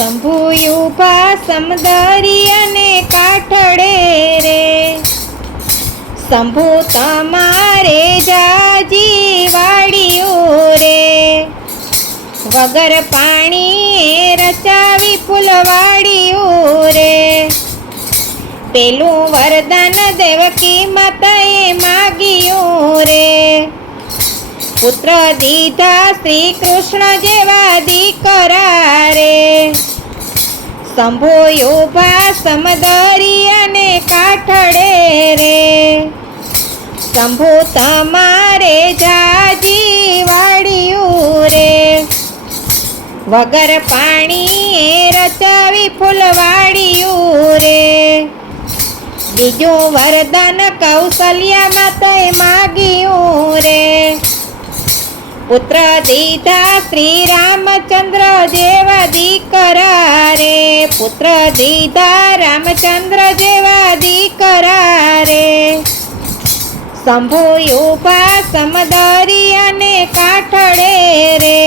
શંભુયુભા સમદરિયાને કાંઠડે રે, શંભુ તમારે જાજી વાડિયું રે, વગર પાણી રચાવી ફૂલવાડિયું રે, પેલું વરદાન દેવકી માતાએ માગ્યું રે, પુત્ર દીધા શ્રી કૃષ્ણ જેવા દીકરા રે, શંભુયુભા સમદરિયાને કાંઠડે રે, શંભુ તમારે જાજી વાડિયું રે, વગર પાણી રચાવી ફૂલવાડિયું રે, બીજું વરદાન કૌશલ્યા માતાએ માગ્યું રે, પુત્ર દીધા શ્રી રામચંદ્ર જેવા દીકરા રે, પુત્ર દીધા રામચંદ્ર જેવા દીકરા રે, શંભુયુભા સમદરિયાને કાંઠડે રે,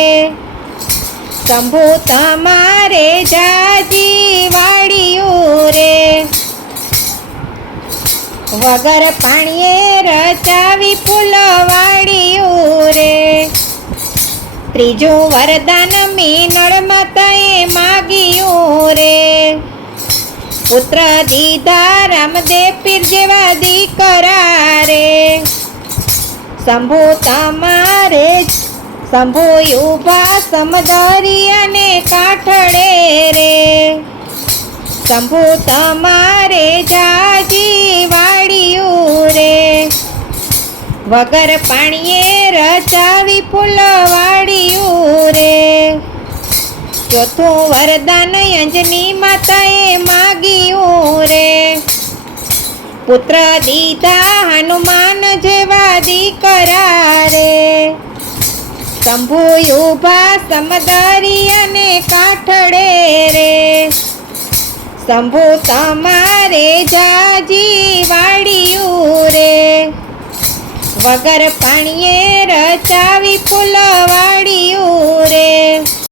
શંભુ તમારે જાજી વાડિયું રે, વગર પાણીએ રચાવી ફૂલવાડિયું રે, ત્રીજું વરદાન મીનળ માતાએ માગ્યું રે, પુત્ર દીધા રામદેવ પીર જેવા દીકરા રે, શંભુ તમારે શંભુયુભા સમદરિયાને કાંઠડે રે, શંભુ તમારે જાજી વાડિયું રે, વગર પાણીએ રચાવી ફૂલવાડિયું રે, ચોથું વરદાન અંજની માતાએ માગ્યું રે, પુત્ર દીધા હનુમાન જેવા દીકરા રે, શંભુયુભા સમદરિયાને કાંઠડે રે, શંભુ તમારે જાજી વાડિયું રે, વગર પાણીએ રચાવી ફૂલવાડિયું રે.